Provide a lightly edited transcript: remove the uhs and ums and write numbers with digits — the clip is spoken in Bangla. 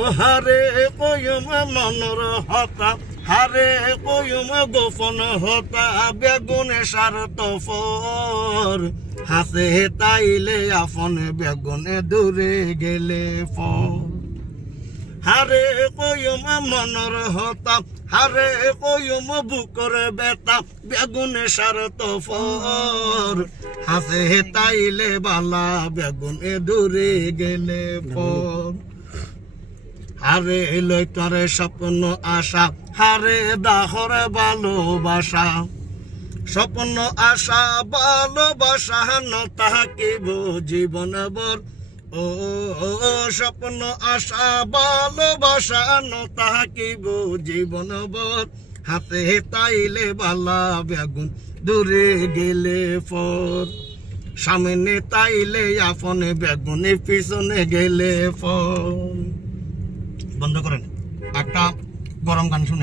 ও হারে কয়ুম মনর হতা, হারে কয়ুম গোপন হতা, বেগুনে সার তফর, হাসে তাইলে আপন বেগুনে দূরে গেলে ফর। হারে কয়ুম মনর হতা, হারে কয়ুম বুকর বেতা, বেগুনে সার তফর, হাসে তাইলে বালা বেগুনে দূরে গেলে ফর। হারে লই তরে স্বপ্ন আশা, হারে দাহর ভালোবাসা, স্বপ্ন আশা ভালোবাসা ন থাকিব জীবন ভর। ও স্বপ্ন আশা ভালোবাসা ন থাকিব জীবন ভর, হাতে তাইলে বালা বেগুন দূরে গেলে ফর। সামনে তাইলে আপন বেগুনে পিছনে গেলে ফল। বন্ধ করেন, একটা গরম গান শুনে।